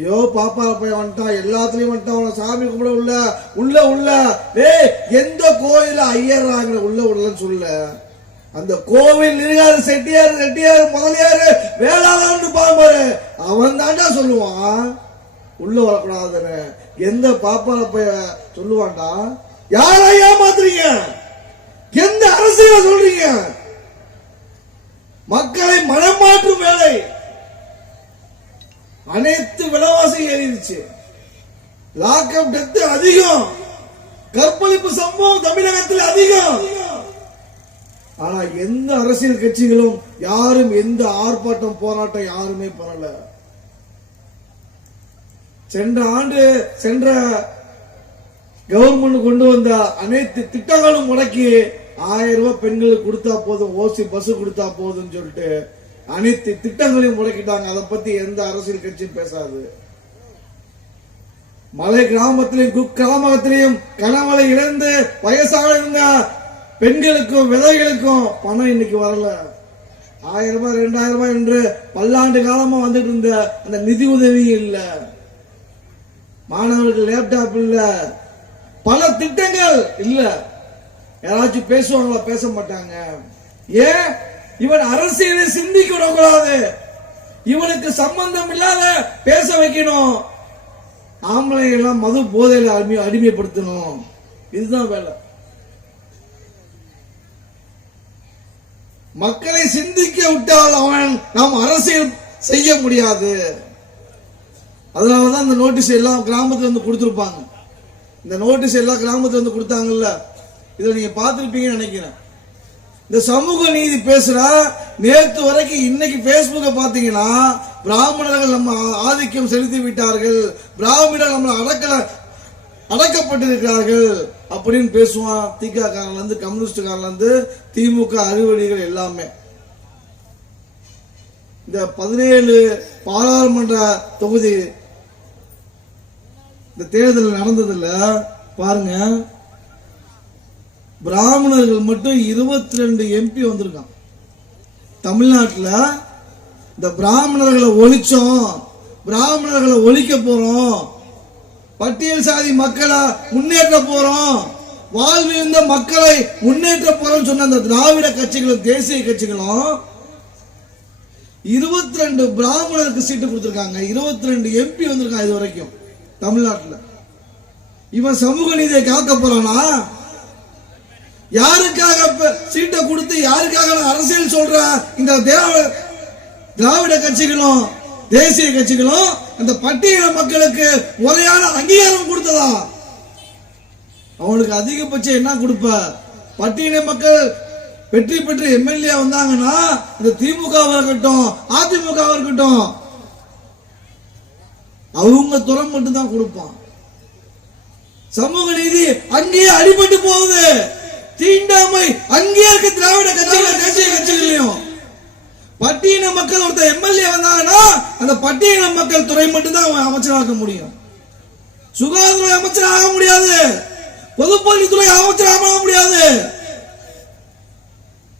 ஐயோ பாப்பா போய் வந்துட்டான் எல்லாத்துலயும் வந்துட்டான் சாமி கும்பிட உள்ள உள்ள உள்ள. டேய் எந்த கோயில ஐயர்றாங்க? உள்ள உள்ளன்னு சொல்ல. அந்த கோவில் நிர்கார செட்டியார் செட்டியார் முதலியார் வேளாளர்னு பாரு. அவன் தாண்டா சொல்லுவான். உள்ள வரக்கூடாதுன்னு. எந்த பாப்பால போய் சொல்லுவான்டா? யாரை ஏமாத்துறீங்க எந்த அரசியல சொல்றீங்க? மக்களை மனமாற்றும் வேலை. அனைத்து விலைவாசி ஏறிடுச்சு. லாக்அப் டெத் அதிகம். கற்பழிப்பு சம்பவம் தமிழகத்தில் அதிகம். ஆனா எந்த அரசியல் கட்சிகளும் யாரும் எந்த ஆர்ப்பாட்டம் போராட்டம் யாருமே பண்ணல. சென்ற ஆண்டு சென்ற கவர்மெண்ட் கொண்டு வந்த அனைத்து திட்டங்களும் முடக்கி ஆயிரம் ரூபாய் பெண்களுக்கு கொடுத்தா போதும் ஓசி பஸ் கொடுத்தா போதும்னு சொல்லிட்டு அனைத்து திட்டங்களையும் முடக்கிட்டாங்க. அதை பத்தி எந்த அரசியல் கட்சியும் பேசாது. மலை கிராமத்திலையும் குக்கிராமத்திலையும் கணவனை இழந்து வயசாக இருந்த பெண்களுக்கும் விதைகளுக்கும் பணம் இன்னைக்கு வரல. ஆயிரம் ரூபாய் ரெண்டாயிரம் ரூபாய் என்று பல்லாண்டு காலமா வந்துட்டு இருந்த அந்த நிதி உதவி இல்ல. மாணவர்கள் லேப்டாப் இல்ல. பல திட்டங்கள் இல்ல. யாராச்சும் பேசுவாங்களா பேச மாட்டாங்க. ஏன்? இவன் அரசியலை சிந்திக்க கூடாது இவனுக்கு சம்பந்தம் இல்லாத பேச வைக்கணும். ஆம்பளை எல்லாம் மது போதையில அடிமை அடிமைப்படுத்தணும். இதுதான் வேலை. மக்களை சிந்திக்க விட்டால் அவன் நாம் அரசியல் செய்ய முடியாது. அதனாலதான் இந்த நோட்டீஸ் எல்லாம் கிராமத்துல இருந்து கொடுத்துருப்பாங்க. இந்த நோட்டீஸ் எல்லாம் கிராமத்துல இருந்து கொடுத்தாங்கல்ல. இதை நீங்க பார்த்துருப்பீங்கன்னு நினைக்கிறேன். இந்த சமூக நீதி பேசுற நேற்று வரைக்கும் இன்னைக்கு பேஸ்புக்கை பாத்தீங்கன்னா பிராமணர்கள் நம்ம ஆதிக்கம் செலுத்தி விட்டார்கள் பிராமணர் நம்மளை அடக்கல அடக்கப்பட்டிருக்கிறார்கள் அப்படின்னு பேசுவான். திகா காரன்ல இருந்து கம்யூனிஸ்ட் காரன்ல இருந்து திமுக அறிவடிகள் எல்லாமே. இந்த பதினேழு பாராளுமன்ற தொகுதி இந்த தேர்தல் நடந்ததில்ல. பாருங்க. பிராமணர்கள் மட்டும் இருபத்தி ரெண்டு எம்பி வந்திருக்கான் தமிழ்நாட்டில் இந்த பிராமணர்களை ஒழிச்சோம் பிராமணர்களை ஒழிக்க போறோம் பட்டியல் சாதி மக்களை முன்னேற்ற போறோம் வாழ்விருந்த மக்களை முன்னேற்ற போறோம் சொன்ன அந்த திராவிட கட்சிகளும் தேசிய கட்சிகளும் இருபத்தி ரெண்டு பிராமணருக்கு சீட்டு கொடுத்துருக்காங்க. இருபத்தி ரெண்டு எம்பி வந்திருக்காங்க இது வரைக்கும் தமிழ்நாட்டில். இவன் சமூக நீதியை காக்க போறானா? யாருக்காக சீட்டை கொடுத்து யாருக்காக அரசியல் சொல்ற இந்த தேவ திராவிட கட்சிகளும் தேசிய கட்சிகளும் அந்த பட்டியல மக்களுக்கு முறையான அங்கீகாரம் கொடுத்ததா? அவனுக்கு அதிகபட்சம் என்ன கொடுப்ப? பட்டியல மக்கள் வெற்றி பெற்று எம்எல்ஏ வந்தாங்கன்னா இந்த திமுக இருக்கட்டும் அதிமுக இருக்கட்டும் அவங்க துறம் மட்டும் தான் கொடுப்பான். சமூக நீதி அங்கேயே அடிபட்டு போகுது. தீண்டாமை அங்கேயே இருக்க திராவிட கட்சிகள் தேசிய கட்சிகளையும் பட்டியல மக்கள் ஒருத்தர் எம்எல்ஏ வந்தாங்கன்னா அந்த பட்டியல மக்கள் துறை மட்டும்தான் அவன் அமைச்சராக்க முடியும். சுகாதாரத்துறை அமைச்சர் ஆக முடியாது. பொதுப்பணித்துறை அமைச்சர் ஆக முடியாது.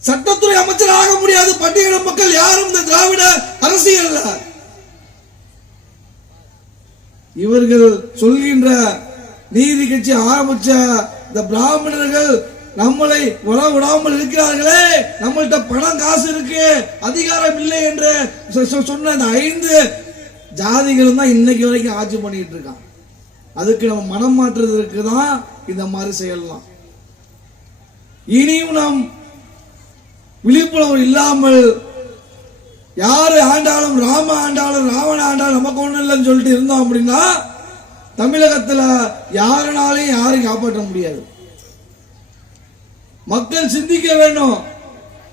சட்டத்துறை அமைச்சர் ஆக முடியாது. பட்டியல மக்கள் யாரும் இந்த திராவிட அரசியல் இவர்கள் சொல்கின்ற நீதி கட்சி ஆரம்பிச்ச இந்த பிராமணர்கள் நம்மளை உழ விடாமல் இருக்கிறார்களே நம்மள்கிட்ட பணம் காசு இருக்கு அதிகாரம் இல்லை என்று சொன்ன அந்த ஐந்து ஜாதிகளும் தான் இன்னைக்கு வரைக்கும் ஆட்சி பண்ணிட்டு இருக்கான் அதுக்கு நம்ம மனம் மாற்றுறதுக்கு தான் இந்த மாதிரி செய்யலாம். இனியும் நாம் விழிப்புணர்வு இல்லாமல் யாரு ஆண்டாலும் ராம ஆண்டாலும் ராவண ஆண்டாலும் நமக்கு ஒண்ணு இல்லைன்னு சொல்லிட்டு இருந்தோம் அப்படின்னா தமிழகத்துல யாருனாலையும் யாரையும் காப்பாற்ற முடியாது. மக்கள் சிந்திக்க வேண்டும்.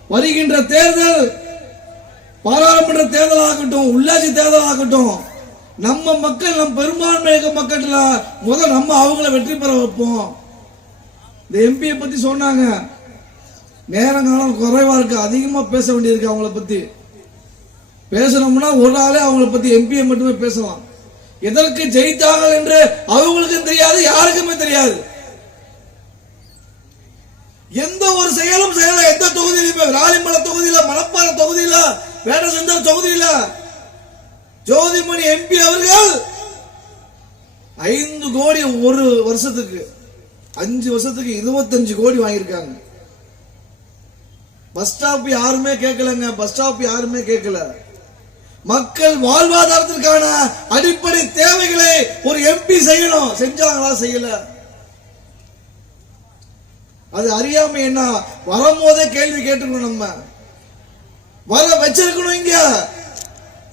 வருகின்ற தேர்தல் பாராளுமன்ற தேர்தலாகட்டும் உள்ளாட்சி தேர்தலாகட்டும் நம்ம மக்கள் நம் பெரும்பான்மை இயக்க மக்கள்ல முதல் நம்ம அவங்கள வெற்றி பெற வைப்போம். இந்த எம்பியை பத்தி சொன்னாங்க. நேரங்காலம் குறைவா இருக்கு. அதிகமா பேச வேண்டியிருக்கு அவங்கள பத்தி. பேசணும்னா ஒரு நாளே அவங்கள பத்தி எம்பியை மட்டுமே பேசலாம். எதற்கு ஜெயித்தார்கள் என்று அவங்களுக்கும் தெரியாது யாருக்குமே தெரியாது. எந்த ஒரு செயலும் செய்யல. எந்த தொகுதியிலும் ராலிமலை தொகுதியில மணப்பாறை தொகுதியில வேடசந்தர் தொகுதியில. ஜோதிமணி எம்பி அவர்கள் ஐந்து கோடி ஒரு வருஷத்துக்கு அஞ்சு வருஷத்துக்கு இருபத்தஞ்சு கோடி வாங்கியிருக்காங்க. பஸ் ஸ்டாப் யாருமே கேட்கலங்க. பஸ் ஸ்டாப் யாருமே கேட்கல. மக்கள் வாழ்வாதாரத்திற்கான அடிப்படை தேவைகளை ஒரு எம்பி செய்யணும். செஞ்சாங்களா? செய்யல. அது அறியாம என்ன? வரும்போதே கேள்வி கேட்டுக்கணும் நம்ம. வர வச்சிருக்கணும் இங்க.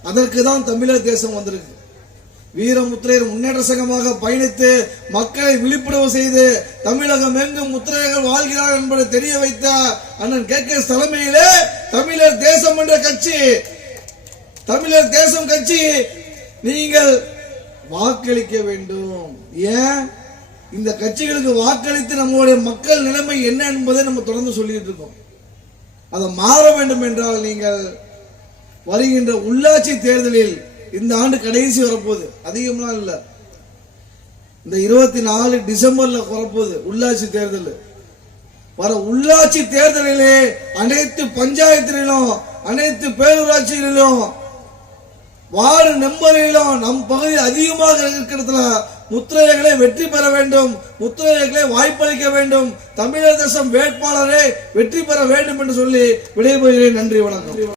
அதற்கு தான் தமிழர் தேசம் வந்திருக்கு. வீரமுத்திரையர் முன்னேற்ற சங்கமாக பயணித்து மக்களை விழிப்புணர்வு செய்து தமிழகம் எங்கும் முத்திரையர்கள் வாழ்கிறார் என்பதை தெரிய வைத்த அண்ணன் கே. கே. தலைமையிலே தமிழர் தேசம் என்ற கட்சி. தமிழர் தேசம் கட்சி. நீங்கள் வாக்களிக்க வேண்டும். ஏன்? இந்த கட்சிகளுக்கு வாக்களித்து நம்மளுடைய மக்கள் நிலைமை என்ன என்பதை நம்ம தொடர்ந்து சொல்லிட்டு இருக்கோம். அதை மாற வேண்டும் என்றால் நீங்கள் வருகின்ற உள்ளாட்சி தேர்தலில் இந்த ஆண்டு கடைசி வரப்போகுது. அதிகம்லாம் இல்லை. இந்த இருபத்தி நாலு டிசம்பர்ல வரப்போகுது உள்ளாட்சி தேர்தல். வர உள்ளாட்சி தேர்தலிலே அனைத்து பஞ்சாயத்திலும் அனைத்து பேரூராட்சிகளிலும் வார்டு நம்பரிலும் நம் பகுதி அதிகமாக இருக்கிறதுல முத்திரையர்களை வெற்றி பெற வேண்டும். முத்திரையர்களை வாய்ப்பளிக்க வேண்டும். தமிழர் தேசம் வேட்பாளரை வெற்றி பெற வேண்டும் என்று சொல்லி விடைபெறுகிறேன். நன்றி வணக்கம்.